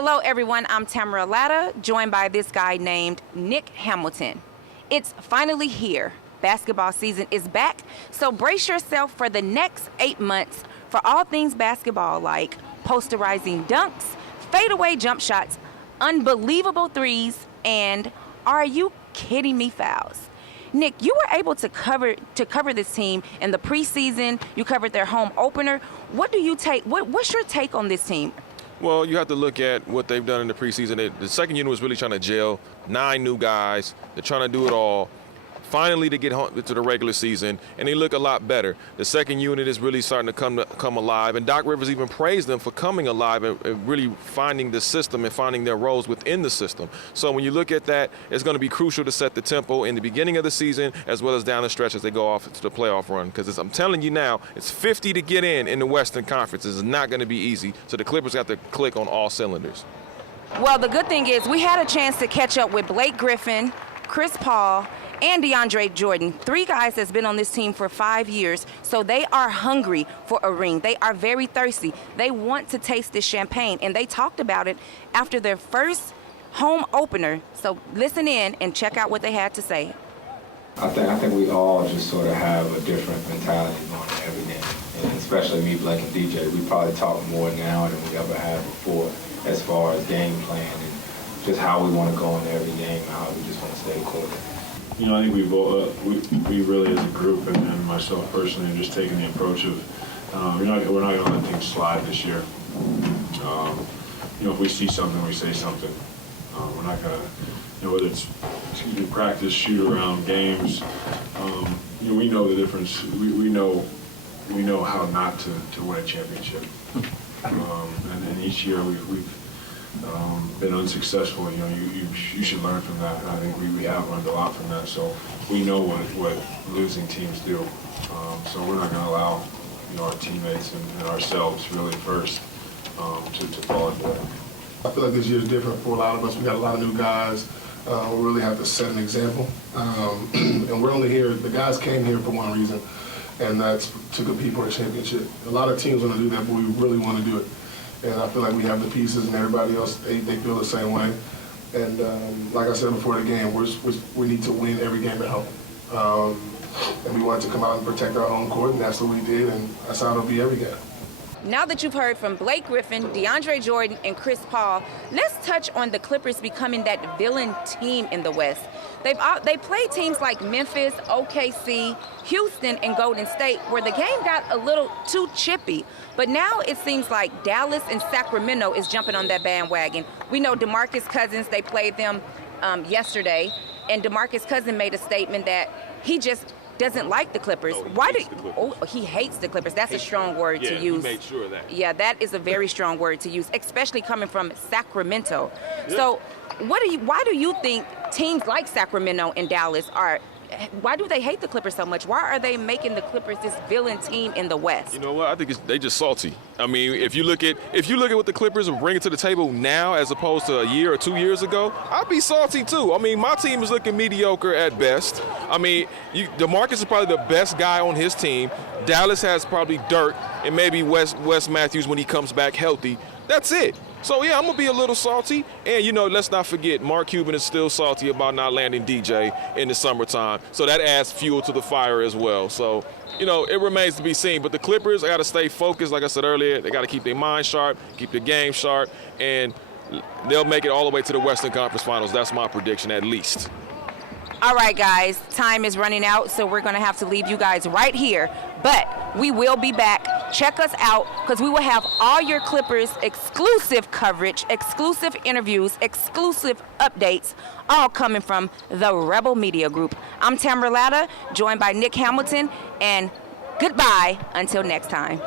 Hello everyone, I'm Tamara Latta, joined by this guy named Nick Hamilton. It's finally here. Basketball season is back, so brace yourself for the next 8 months for all things basketball, like posterizing dunks, fadeaway jump shots, unbelievable threes, and are you kidding me fouls. Nick, you were able to cover this team in the preseason. You covered their home opener. What's your take on this team? Well, you have to look at what they've done in the preseason. The second unit was really trying to gel. 9 new guys. They're trying to do it all. Finally, to get home to the regular season, and they look a lot better. The second unit is really starting to come alive, and Doc Rivers even praised them for coming alive and really finding the system and finding their roles within the system. So when you look at that, it's going to be crucial to set the tempo in the beginning of the season as well as down the stretch as they go off to the playoff run. Because I'm telling you now, it's 50 to get in the Western Conference. It's not going to be easy. So the Clippers have to click on all cylinders. Well, the good thing is we had a chance to catch up with Blake Griffin, Chris Paul, and DeAndre Jordan, 3 guys that's been on this team for 5 years, so they are hungry for a ring. They are very thirsty. They want to taste this champagne, and they talked about it after their first home opener. So listen in and check out what they had to say. I think we all just sort of have a different mentality going into every game, and especially me, Blake, and DJ. We probably talk more now than we ever have before as far as game plan and just how we want to go into every game and how we just want to stay cool. You know, I think we really as a group and myself personally are just taking the approach of we're not going to let things slide this year. If we see something, we say something. We're not going to, whether it's practice, shoot around, games. We know the difference. We know how not to win a championship. And each year we've been unsuccessful. You should learn from that. And I think we have learned a lot from that. So we know what losing teams do. So we're not going to allow our teammates and ourselves really first to fall into that. I feel like this year is different for a lot of us. We got a lot of new guys. We really have to set an example. And we're only here. The guys came here for one reason, and that's to compete for a championship. A lot of teams want to do that, but we really want to do it. And I feel like we have the pieces, and everybody else, they feel the same way. And like I said before the game, we need to win every game at home. And we wanted to come out and protect our home court, and that's what we did, and that's how it'll be every game. Now that you've heard from Blake Griffin, DeAndre Jordan, and Chris Paul, let's touch on the Clippers becoming that villain team in the West. They played teams like Memphis, OKC, Houston, and Golden State, where the game got a little too chippy. But now it seems like Dallas and Sacramento is jumping on that bandwagon. We know DeMarcus Cousins, they played them yesterday, and DeMarcus Cousins made a statement that he just doesn't like the Clippers. He hates the Clippers. That's a strong word to use. He made sure of that. Yeah, that is a very strong word to use, especially coming from Sacramento. Yeah. So why do you think teams like Sacramento and Dallas why do they hate the Clippers so much? Why are they making the Clippers this villain team in the West? You know what? I think they just salty. I mean, if you look at what the Clippers are bringing to the table now as opposed to a year or 2 years ago, I'd be salty too. I mean, my team is looking mediocre at best. I mean, DeMarcus is probably the best guy on his team. Dallas has probably Dirk and maybe Wes Matthews when he comes back healthy. That's it. So, yeah, I'm going to be a little salty. And, let's not forget, Mark Cuban is still salty about not landing DJ in the summertime. So that adds fuel to the fire as well. So, it remains to be seen. But the Clippers got to stay focused. Like I said earlier, they got to keep their mind sharp, keep the game sharp, and they'll make it all the way to the Western Conference Finals. That's my prediction, at least. All right, guys, time is running out, so we're going to have to leave you guys right here. But we will be back. Check us out, because we will have all your Clippers exclusive coverage, exclusive interviews, exclusive updates, all coming from the Rebel Media Group. I'm Tamara Latta, joined by Nick Hamilton, and goodbye until next time.